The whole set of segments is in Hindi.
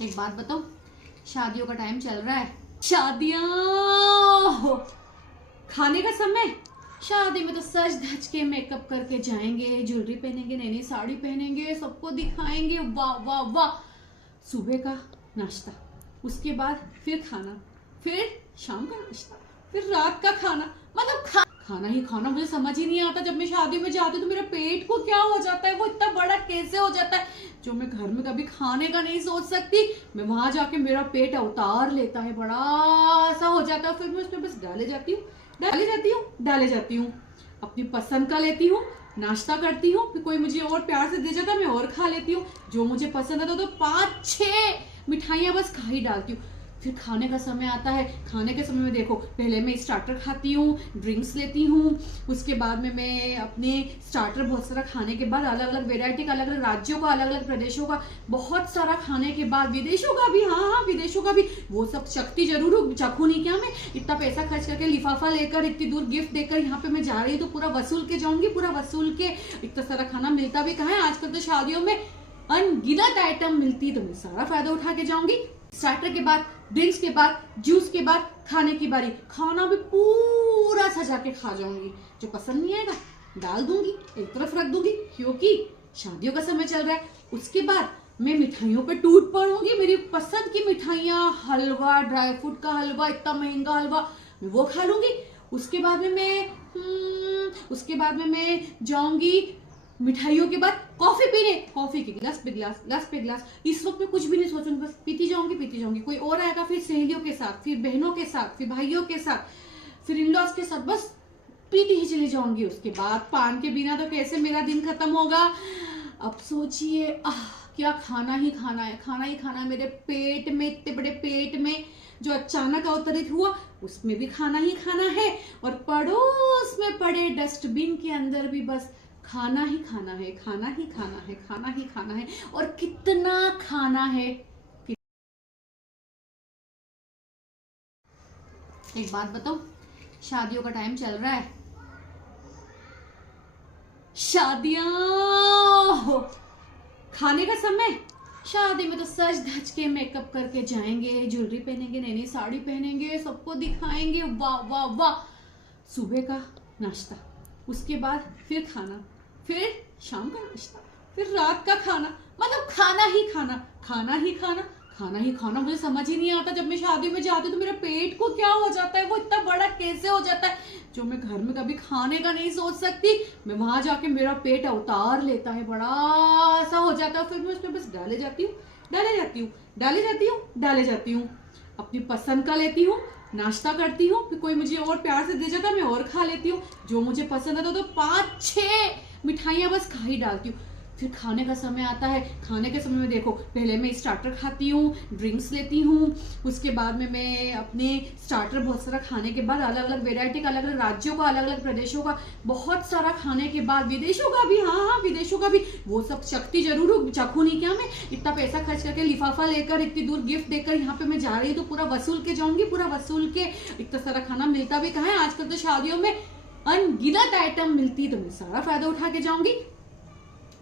एक बात बताओ, शादियों का टाइम चल रहा है, शादियां खाने का समय। शादी में तो सज धज के मेकअप करके जाएंगे, ज्वेलरी पहनेंगे, नई नई साड़ी पहनेंगे, सबको दिखाएंगे, वाह वाह वाह। सुबह का नाश्ता, उसके बाद फिर खाना, फिर शाम का नाश्ता, फिर रात का खाना। मतलब खाना ही खाना। मुझे समझ ही नहीं आता, जब मैं शादी में जाती हूँ तो मेरे पेट को क्या हो जाता है, वो इतना बड़ा कैसे हो जाता है जो मैं घर में कभी खाने का नहीं सोच सकती। मैं वहां जाके मेरा पेट अवतार लेता है, बड़ा सा हो जाता है। फिर मैं उसमें बस डाले जाती हूँ, अपनी पसंद का लेती हूँ, नाश्ता करती हूँ, फिर कोई मुझे और प्यार से दे जाता है, मैं और खा लेती हूँ। जो मुझे पसंद है तो 5-6 मिठाइयाँ बस खा ही डालती हूँ। फिर खाने का समय आता है। खाने के समय में देखो, पहले मैं स्टार्टर खाती हूँ, ड्रिंक्स लेती हूँ, उसके बाद में मैं अपने स्टार्टर बहुत सारा खाने के बाद, अलग अलग वेराइटी का, अलग अलग राज्यों का, अलग अलग प्रदेशों का बहुत सारा खाने के बाद, विदेशों का भी, हाँ विदेशों का भी, वो सब शक्ति जरूर चखू नहीं क्या मैं। इतना पैसा खर्च करके, लिफाफा लेकर, इतनी दूर गिफ्ट देकर यहाँ पे मैं जा रही हूँ, तो पूरा वसूल के जाऊंगी, पूरा वसूल के। इतना सारा खाना मिलता भी कहाँ है आजकल, तो शादियों में अनगिनत आइटम मिलती, तो मैं सारा फायदा उठा के जाऊंगी। स्टार्टर के बाद, ड्रिंक्स के बाद, जूस के बाद खाने की बारी। खाना भी पूरा सजा के खा जाऊंगी, जो पसंद नहीं आएगा डाल दूंगी, एक तरफ रख दूंगी, क्योंकि शादियों का समय चल रहा है। उसके बाद मैं मिठाइयों पे टूट पड़ूंगी, मेरी पसंद की मिठाइयाँ, हलवा, ड्राई फ्रूट का हलवा, इतना महंगा हलवा, मैं वो खा लूंगी। उसके बाद में मैं जाऊंगी मिठाइयों के बाद कॉफी पीने, कॉफी के गिलास पे गिलास, गिलास पे गिलास। इस वक्त मैं कुछ भी नहीं सोचूंगी, बस पीती जाऊंगी। कोई और आएगा, फिर सहेलियों के साथ, फिर बहनों के साथ, फिर भाइयों के साथ, फिर इन-लॉज के साथ, बस पीती ही चली जाऊंगी। उसके बाद पान के बिना तो कैसे मेरा दिन खत्म होगा। अब सोचिए, क्या खाना ही खाना है मेरे पेट में, इतने बड़े पेट में जो अचानक अवतरित हुआ, उसमें भी खाना ही खाना है। और पड़ोस में पड़े डस्टबिन के अंदर भी बस खाना ही खाना है। और कितना खाना है। एक बात बताओ, शादियों का टाइम चल रहा है, शादियां खाने का समय। शादी में तो सज धज के मेकअप करके जाएंगे, ज्वेलरी पहनेंगे, नई नई साड़ी पहनेंगे, सबको दिखाएंगे, वाह वाह वाह। सुबह का नाश्ता, उसके बाद फिर खाना, फिर शाम का नाश्ता, फिर रात का खाना। मतलब खाना ही खाना। मुझे समझ ही नहीं आता, जब मैं शादी में जाती हूँ तो मेरे पेट को क्या हो जाता है, वो इतना बड़ा कैसे हो जाता है जो मैं घर में कभी खाने का नहीं सोच सकती। मैं वहां जाके मेरा पेट अवतार लेता है, बड़ा सा हो जाता है। फिर मैं उसमें बस डाले जाती हूँ, अपनी पसंद का लेती हूँ, नाश्ता करती हूँ, फिर कोई मुझे और प्यार से दे जाता है, मैं और खा लेती हूँ। जो मुझे पसंद है तो 5-6 मिठाइयाँ बस खा ही डालती हूँ। फिर खाने का समय आता है। खाने के समय में देखो, पहले मैं स्टार्टर खाती हूँ, ड्रिंक्स लेती हूँ, उसके बाद में मैं अपने स्टार्टर बहुत सारा खाने के बाद, अलग अलग वेराइटी का, अलग अलग राज्यों का, अलग अलग प्रदेशों का बहुत सारा खाने के बाद, विदेशों का भी, हाँ विदेशों का भी, वो सब शक्ति जरूर चखू नहीं क्या मैं। इतना पैसा खर्च करके, लिफाफा लेकर, इतनी दूर गिफ्ट देकर यहाँ पे मैं जा रही हूँ, तो पूरा वसूल के जाऊंगी, पूरा वसूल के। इतना सारा खाना मिलता भी कहाँ है आजकल, तो शादियों में अनगिनत आइटम मिलती, तो मैं सारा फायदा उठा के जाऊंगी।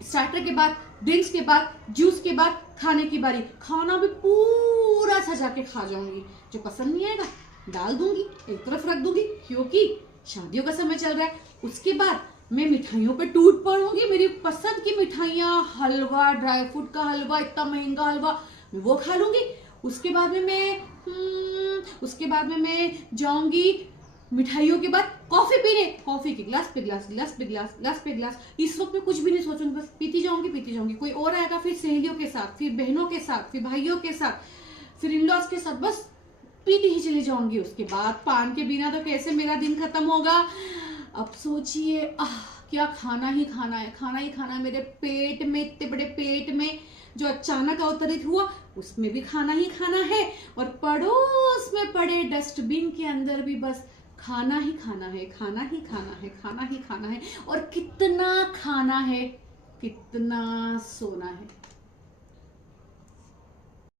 स्टार्टर के बाद, ड्रिंक्स के बाद, जूस के बाद खाने की बारी। खाना भी पूरा सजा के खा जाऊंगी, जो पसंद नहीं आएगा डाल दूंगी, एक तरफ रख दूंगी, क्योंकि शादियों का समय चल रहा है। उसके बाद मैं मिठाइयों पे टूट पड़ूंगी, मेरी पसंद की मिठाइयाँ, हलवा, ड्राई फ्रूट का हलवा, इतना महंगा हलवा, मैं वो खा लूंगी। उसके बाद में मैं जाऊंगी मिठाइयों के बाद कॉफी पीने, कॉफी के गिलास पे गिलास, गिलास पे गिलास, गिलास पे गिलास। इस वक्त मैं कुछ भी नहीं सोचूंगी, बस पीती जाऊंगी। कोई और आएगा, फिर सहेलियों के साथ, फिर बहनों के साथ, फिर भाइयों के साथ, फिर इन-लॉज के साथ, बस पीती ही चली जाऊंगी। उसके बाद पान के बिना तो कैसे मेरा दिन खत्म होगा। अब सोचिए, क्या खाना ही खाना है मेरे पेट में, इतने बड़े पेट में जो अचानक अवतरित हुआ, उसमें भी खाना ही खाना है। और पड़ोस में पड़े डस्टबिन के अंदर भी बस खाना ही खाना है। और कितना खाना है, कितना सोना है।